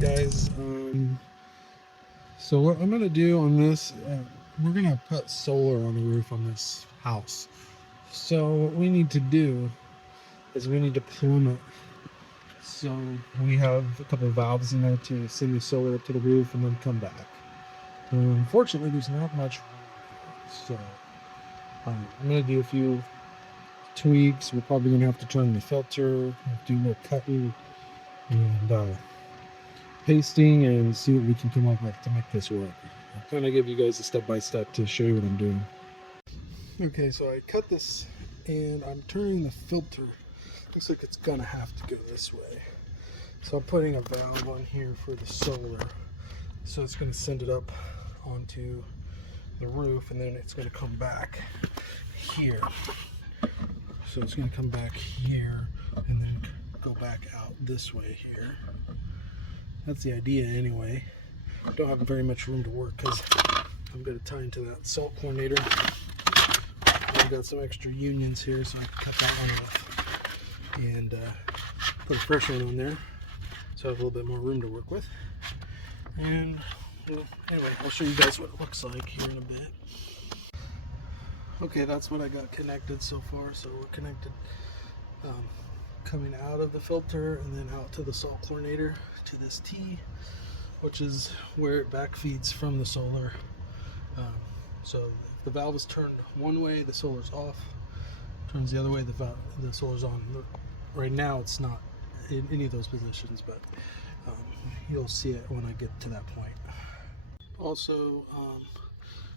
Alright guys, so what I'm going to do on this, we're going to put solar on the roof on this house. So what we need to do is we need to plumb it. So we have a couple of valves in there to send the solar up to the roof and then come back. Unfortunately, there's not much room, so I'm going to do a few tweaks. We're probably going to have to turn the filter, do a little cutting, and pasting, and see what we can come up with to make this work. I'm going to give you guys a step-by-step to show you what I'm doing. Okay, so I cut this and I'm turning the filter. Looks like it's going to have to go this way. So I'm putting a valve on here for the solar. So it's going to send it up onto the roof, and then it's going to come back here. So it's going to come back here and then go back out this way here. That's the idea anyway. Don't have very much room to work because I'm going to tie into that salt chlorinator. I've got some extra unions here, so I can cut that one off and put a fresh one on there, so I have a little bit more room to work with. And well, anyway, I'll show you guys what it looks like here in a bit. Okay, that's what I got connected so far. So we're connected coming out of the filter and then out to the salt chlorinator to this T, which is where it back feeds from the solar. So if the valve is turned one way, the solar's off. Turns the other way, the solar's on. Right now it's not in any of those positions, but you'll see it when I get to that point. Also,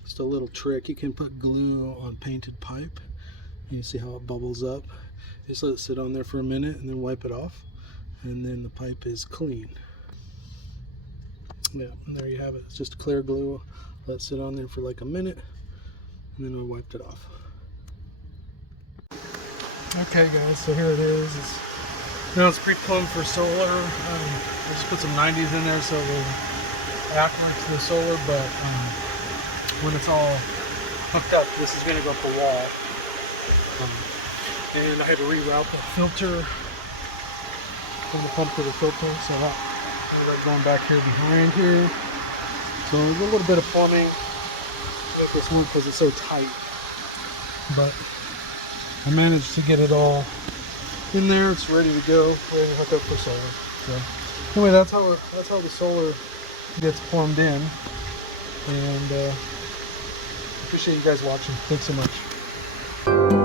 just a little trick, you can put glue on painted pipe. You see how it bubbles up. Just let it sit on there for a minute and then wipe it off, and then the pipe is clean. Yeah, and there you have it. It's just clear glue. Let it sit on there for like a minute, and then I wiped it off. Okay guys, so here it is. It's pre-plumbed for solar. I just put some 90s in there so they'll accurate to the solar, but when it's all hooked up, this is going to go up the wall. And I had to reroute the filter from the pump to the filter, so that ended up going back here behind here. So a little bit of plumbing to make this work because it's so tight. But I managed to get it all in there. It's ready to go, ready to hook up for solar. So anyway, that's how the solar gets plumbed in. And appreciate you guys watching. Thanks so much.